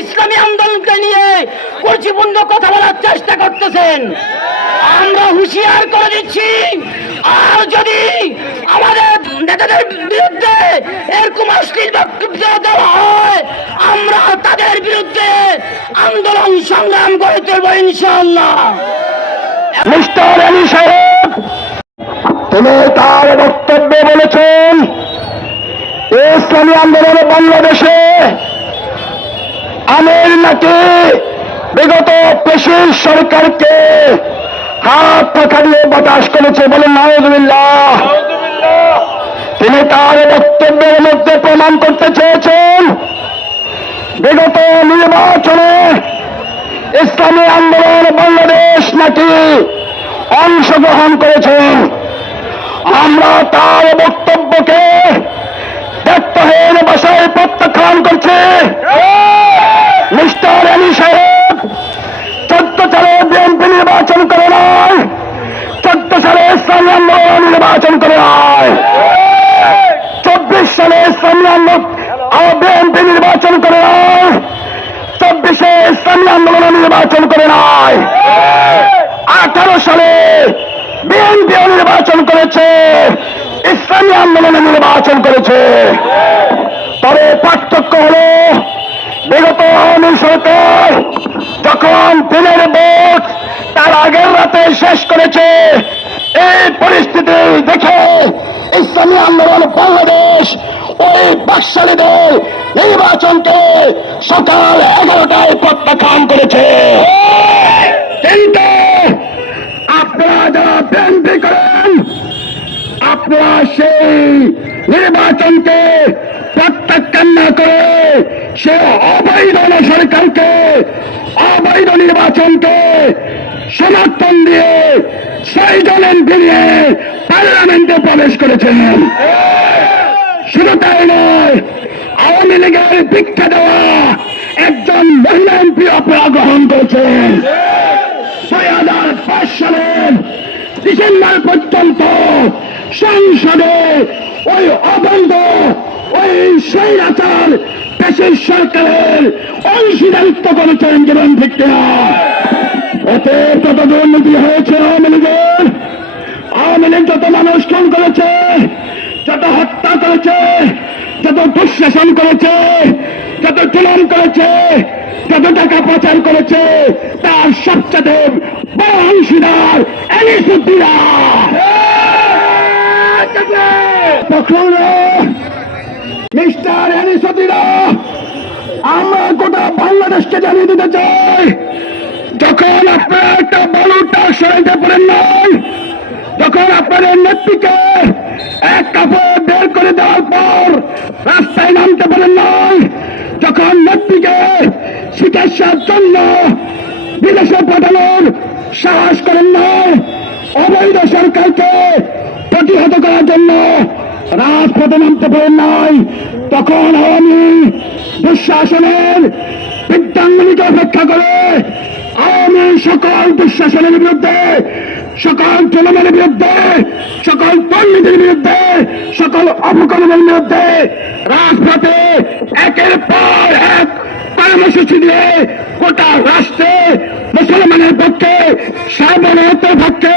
ইসলামী আন্দোলনকে নিয়ে কুরুচিপূর্ণ কথা বলার চেষ্টা করতেছেন। আমরা হুঁশিয়ার করে দিচ্ছি, আর যদি আমাদের নেতাদের বিরুদ্ধে এরকম অশ্লীল বক্তব্য দেওয়া হয়, আমরা তাদের বিরুদ্ধে আন্দোলন সংগ্রাম করে তুলব ইনশাআল্লাহ। মিস্টার আলী সাহেব, তিনি তার বক্তব্যে বলেছেন ইসলামী আন্দোলন বাংলাদেশে আমির নাকি বিগত পেশির সরকারকে হাত পাখা দিয়ে বাতাস করেছে, বলেন নাউজুবিল্লাহ। তিনি তার বক্তব্যের মধ্যে প্রমাণ করতে চেয়েছেন বিগত নির্বাচনে ইসলামী আন্দোলন বাংলাদেশ নাকি অংশগ্রহণ করেছেন। আমরা তার বক্তব্যকে ব্যর্থহীন ভাষায় প্রত্যাখ্যান করছি। মিস্টার আলী সাহেব 14 সালে বিএনপি নির্বাচন করে নয়, 14 সালে ইসলামী আন্দোলন নির্বাচন করে নয়, 24 সালে ইসলামী আন্দোলন বিএনপি নির্বাচন করে নয়, 24-এ ইসলামী আন্দোলন নির্বাচন করে নয়, 18 সালে বিএনপি নির্বাচন করেছে, ইসলামী আন্দোলনে নির্বাচন করেছে। তবে পার্থক্য হল বিগত আওয়ামী সরকার যখন দিনের ভোট তার আগের রাতে শেষ করেছে, এই পরিস্থিতি দেখে ইসলামী আন্দোলন বাংলাদেশ ওই বাকশালীদের নির্বাচনকে সকাল 11টায় প্রত্যাখ্যান করেছে। কিন্তু আপনারা যারা বিএনপি করেন, আপনারা সেই নির্বাচনকে প্রত্যাখ্যান না করে সে অবৈধ সরকারকে, অবৈধ নির্বাচনকে সমর্থন দিয়ে 6 জন এমপি নিয়ে পার্লামেন্টে প্রবেশ করেছেন। শুধু তাই নয়, আওয়ামী লীগের ভিক্ষা দেওয়া একজন মহিলা এমপি আপনারা গ্রহণ করেছেন। 2005 সালের ডিসেম্বর পর্যন্ত সংসদে ওই অবৈধ ওই স্বৈরাচার দেশের সরকারের অংশীদারিত্ব করেছেন জীবন ভিক্ষা। ওতে যত দুর্নীতি হয়েছে আওয়ামী লীগের, আওয়ামী লীগ যত মানুষ খুন করেছে, যত হত্যা করেছে, যত দুঃশাসন করেছে, যত জুলুম করেছে, যত টাকা পাচার করেছে, তার সবচেয়ে বড় অংশীদার এনএসউদ্দিরা। মিস্টার এনএসউদ্দিরা, আমরা গোটা বাংলাদেশকে জানিয়ে দিতে চাই, যখন আপনারা একটা বালুটা সরাইতে পারেন নাই, যখন আপনাদের নেত্রীকে এক কাপড় বের করে দেওয়ার পর রাস্তায় নামতে পারেন নাই, যখন নেত্রীকে চিকিৎসার জন্য বিদেশে পাঠানোর সাহস করেন নাই, অবৈধ সরকারকে প্রতিহত করার জন্য রাজপথে নামতে পারেন নাই, তখন আওয়ামী দুঃশাসনের বৃদ্ধাঙ্গুলিকে অপেক্ষা করে আওয়ামী সকল দুঃশাসনের বিরুদ্ধে, সকল জনগণের বিরুদ্ধে, সকল দুর্নীতির বিরুদ্ধে, সকল অপকর্মের বিরুদ্ধে রাজপথে একের পর এক কর্মসূচি দিয়ে গোটা রাষ্ট্রে মুসলমানের পক্ষে, সার্বভৌমত্বের পক্ষে,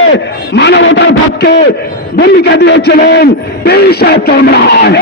মানবতার পক্ষে ভূমিকা দিয়েছিলেন পীর সাহেব চরমনায়।